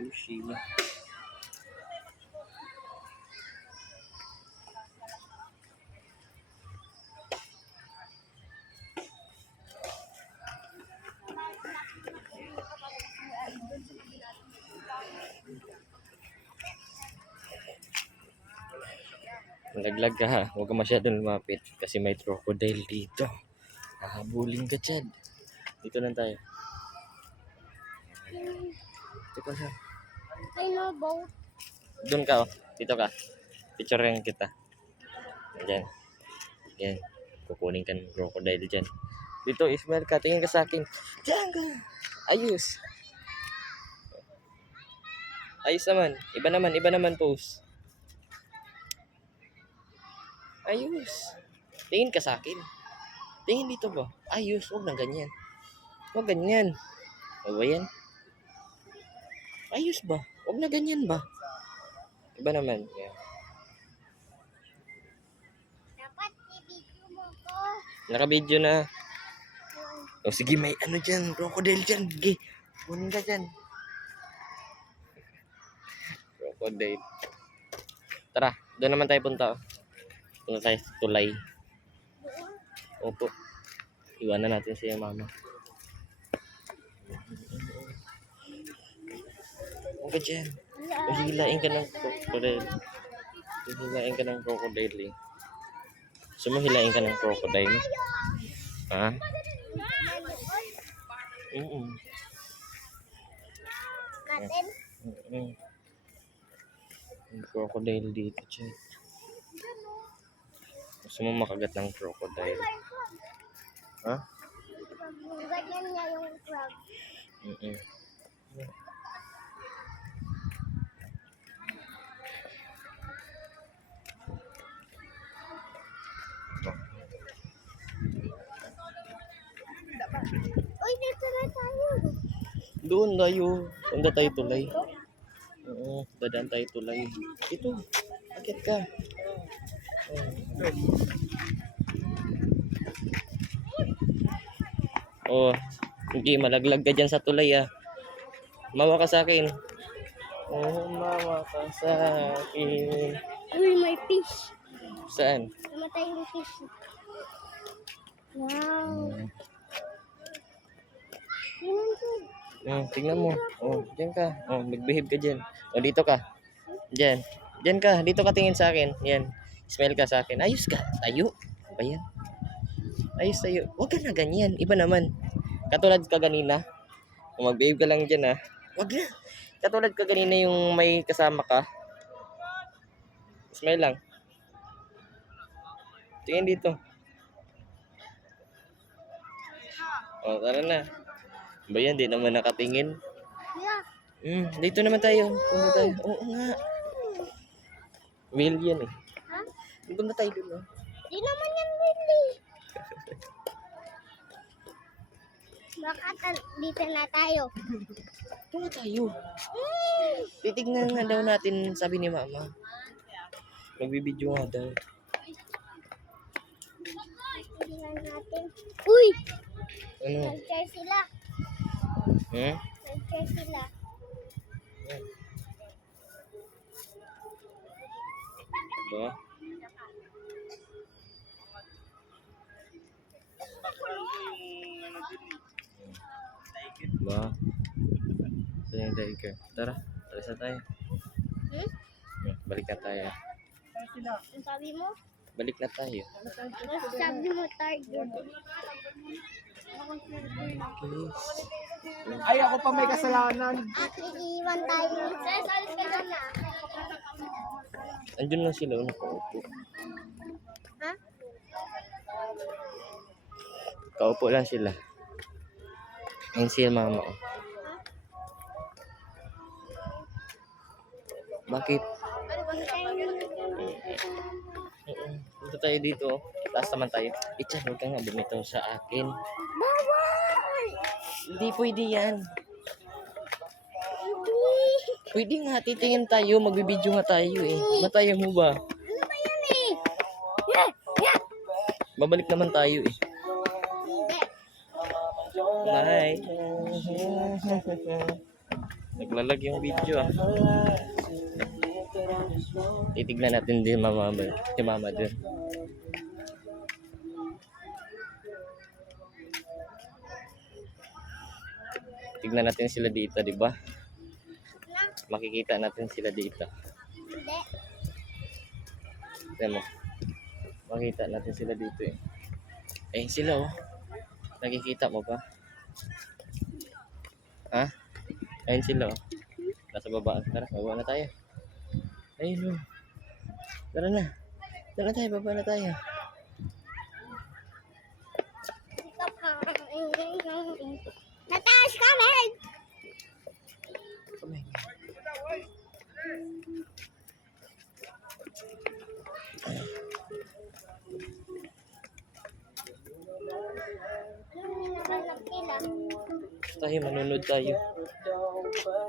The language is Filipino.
Sushi. Laglag ka ha. Huwag ka masyadong lumapit kasi may crocodile dito. Hahabulin ka, Chad. Dito lang tayo. Dito ka siya. I know boat. Doon ka, oh. Dito ka. Picturean kita. Diyan. Yan. Kukunin ka ng crocodile dyan. Dito, Ismael ka. Tingin ka sa akin. Diyan ka. Ayos. Ayos naman. Iba naman pose. Ayos. Tingin ka sa akin. Tingin dito ba? Ayos. Huwag na ganyan. Huwag ganyan. O ba yan? Ayos ba? Huwag na ganyan ba? Iba naman. Yeah. Dapat i-video mo ko. Naka-video na. O sige, may ano dyan. Crocodile dyan. Sige. Kunin ka dyan. Crocodile. Tara. Doon naman tayo punta. Punta tayo sa tulay. Opo. Iwanan natin siya mama. Huwag ka dyan. Hihilain ka ng crocodile. Hihilain ka ng crocodile eh. Sumuhilain ka ng crocodile. Ha? Katin. Yung crocodile dito, Chay. Gusto mo makagat ng crocodile? Ha? Ganyan niya yung crab. Uy, dito na tayo. Doon tayo. Punta tayo tulay. Oo, dadaan tayo tulay. Ito. Akit ka. Oh, hindi malaglag ka dyan sa tulay ah. Mawa ka sa akin. Oh, mawa ka sa akin. Uy, may fish. Saan? Namatay yung fish. Wow. Tingnan mo. Oh, diyan ka. Oh, mag-behave ka dyan. Oh, dito ka. Diyan. Diyan ka. Dito ka tingin sa akin. Yan. Smile ka sa akin. Ayos ka. Tayo. Ano ba yan? Ayos tayo. Huwag ka na ganyan. Iba naman. Katulad ka kanina. Kung mag-behave ka lang dyan ha. Huwag na. Katulad ka kanina yung may kasama ka. Smile lang. Tingin dito. Oh, tara na. Ba yan? Di naman nakatingin. Yeah. Dito naman tayo. Punta tayo. Oo nga. Whale yan eh. Ha? Punta tayo dun oh. Di naman yan really. Baka dito na tayo. Punta tayo. Titignan nga daw natin, sabi ni mama. Magbibideo nga daw. Tingnan natin. Uy! Ano? Nag-share sila. Nag-share sila. Ba? Ba? Saan yung tiger? Tara, alas na tayo. Balik na tayo. Ang sabi mo? Balik na tayo. Ang sabi mo, target. Please. Ay, ako pa may kasalanan. Iiwan tayo. Sir, salis ka dyan na. Andun lang sila, nakaupo. Ha? Kaupo lang sila. Ayun sila mama. Bakit? Punta tayo dito. Taas naman tayo. Itchan, huwag ka nga bumitaw sa akin. Bawal! Hindi pwede yan. Pwede nga, titingin tayo. Magbibideo nga tayo eh. Mataya mo ba? Ano ba yan eh? Yeah! Yeah! Babalik naman tayo eh. Hindi. Bye. Naglalag yung video ah. Titignan natin din mama ba? Si mama dun. Tignan natin sila dito, di ba? Makikita natin sila dito. Hindi. Tignan mo. Makikita natin sila dito eh. Eh sila oh. Nakikita mo ba? Ha? Ayun sila oh. Nasa baba. Tara, baba na tayo. Ayun oh. Tara na. Tara tayo, baba na tayo. Nataas kami! Kamay. Anong hinahanap nila? Tayo, manunod tayo.